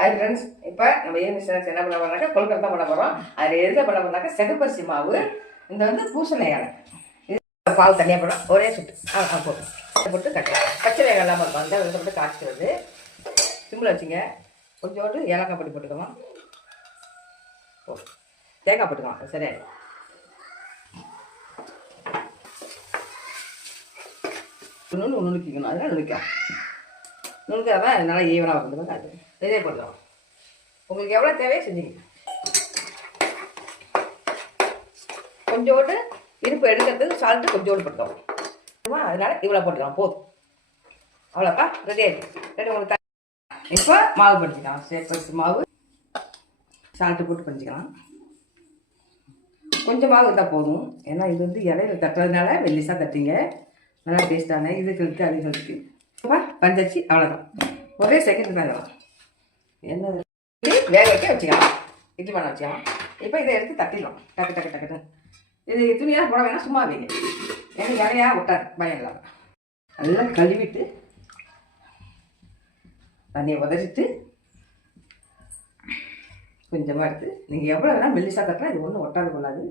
Hi friends, இப்போ நம்ம evening snacks என்ன பண்ண போறோம்னாக்கா கொழுக்கட்டை தான் பண்ண போகிறோம். அதில் எதுக்கு பண்ண போறோம்னாக்கா செகப்பரிசி மாவு, இந்த வந்து பூசணி இலை, இது பால் தனியாக போடும், ஒரே சுட்டு போட்டு கட்டலாம். பச்சை வேகம் இல்லாமல் இருக்கும். அந்த இதை போட்டு காய்ச்சிக்கிறது. சிம்பிள் வச்சுங்க. கொஞ்சோண்டு ஏலக்காய் பொடி போட்டுக்கலாம், தேங்காய் போட்டுக்கலாம். சரியா ஒன்று நுணுக்கிக்கணும். அதெல்லாம் நுணுக்காதான் நல்லா ஈவனாக வந்துடும். அது இதே போட்டுக்கலாம். உங்களுக்கு எவ்வளோ தேவையோ செஞ்சுங்க. கொஞ்சோண்டு இனிப்பு எடுக்கிறதுக்கு சால்ட்டு கொஞ்சோண்டு போட்டுக்கலாம். அதனால இவ்வளோ போட்டுக்கலாம், போதும். அவ்வளோப்பா, ரெடி ஆகிடுச்சு. ரெடி உங்களுக்கு இப்போ மாவு படிச்சுக்கலாம். சேப்பரிசி மாவு சால்ட்டு போட்டு பண்ணிக்கலாம். கொஞ்சம் மாவு இருந்தால் போதும். ஏன்னா இது வந்து இலையில தட்டுறதுனால மெல்லிசாக தட்டிங்க, நல்லா டேஸ்டான. இதுக்கு இருக்குது அதுக்கு இருக்குது. பஞ்சரிசி அவ்வளோதான், ஒரே செகண்ட் தான். என்ன வேக வைக்க வச்சுக்கலாம், இட்லி பண்ண வச்சுக்கலாம். இப்போ இதை எடுத்து தட்டிடலாம். டக்கு டக்கு டக்குன்னு. இது துணியாக போட வேணாம், சும்மா வைங்க. எனக்கு இலையாக விட்டார் பயம் இல்லாமல். நல்லா கழுவிட்டு தண்ணியை உதச்சிட்டு கொஞ்சமாக எடுத்து நீங்கள் எவ்வளோ வேணால் மெல்லிசாக தட்டினா இது ஒன்றும் ஒட்டாது கொள்ளாது.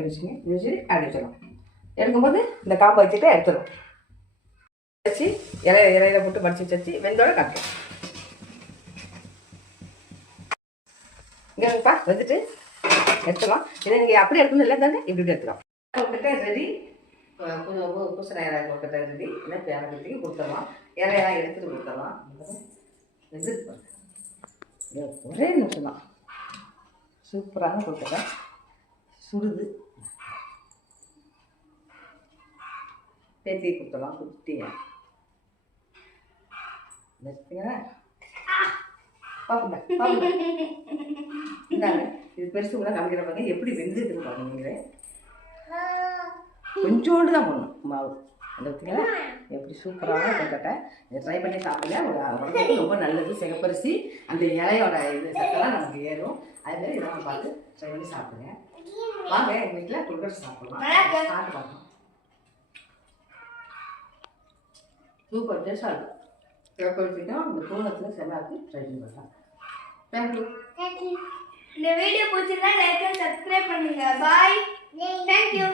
எடுத்துங்க. வச்சு அப்படி வச்சிடலாம். எடுக்கும்போது இந்த காப்பை வச்சுட்டு எடுத்துடும். வச்சு இலையில போட்டு மடிச்சு வச்சு வெந்தோட காய்க்கும். இங்கேப்பா வந்துட்டு எடுத்துக்கலாம். இதை நீங்கள் அப்படி எடுக்கணும் இல்லை தாங்க, இப்படி எடுத்துக்கலாம். கொண்டுட்டு ரெடி. பூசணி இலை கொண்டுட்டு ரெடி. இல்லை பேரத்துக்கு கொடுத்துடலாம். இலையெல்லாம் எடுத்துட்டு கொடுத்துடலாம். ஒரே நிமிஷம் தான். சூப்பரான கொடுத்துட்டேன். சுடுது. தேத்தி கொடுத்தலாம். குட்டிங்க பாப்புங்க இந்தாங்க. இது பெருசு கூட காமிக்கிற பாருங்க, எப்படி வெந்துருக்கு பாருங்க. நீங்களே கொஞ்சோண்டு தான் போடணும் மாவு. அந்த ஊற்றிங்களா எப்படி சூப்பராக கொண்டுட்டேன். இதை ட்ரை பண்ணி சாப்பிடுங்க. உடம்புக்கு ரொம்ப நல்லது. சிகப்பரிசி அந்த இலையோட இது சத்தெல்லாம் நமக்கு ஏறும். அதுமாதிரி இதெல்லாம் பார்த்து ட்ரை பண்ணி சாப்பிடுங்க. வாங்க எங்கள் வீட்டில் கொழுக்கட்டை சாப்பிடலாம். சாப்பிட்டு பார்க்கலாம். சூப்பர் டேஸ்டாக இருக்கும். சிகப்பரிசிக்கும் இந்த பூனத்துக்கும் செல்லாக்கு ட்ரை பண்ணி பார்க்கலாம். தேங்க்யூ. இந்த வீடியோ பிடிச்சிருந்தா லைக் அண்ட் சப்ஸ்கிரைப் பண்ணுங்க. பாய். தேங்க்யூ.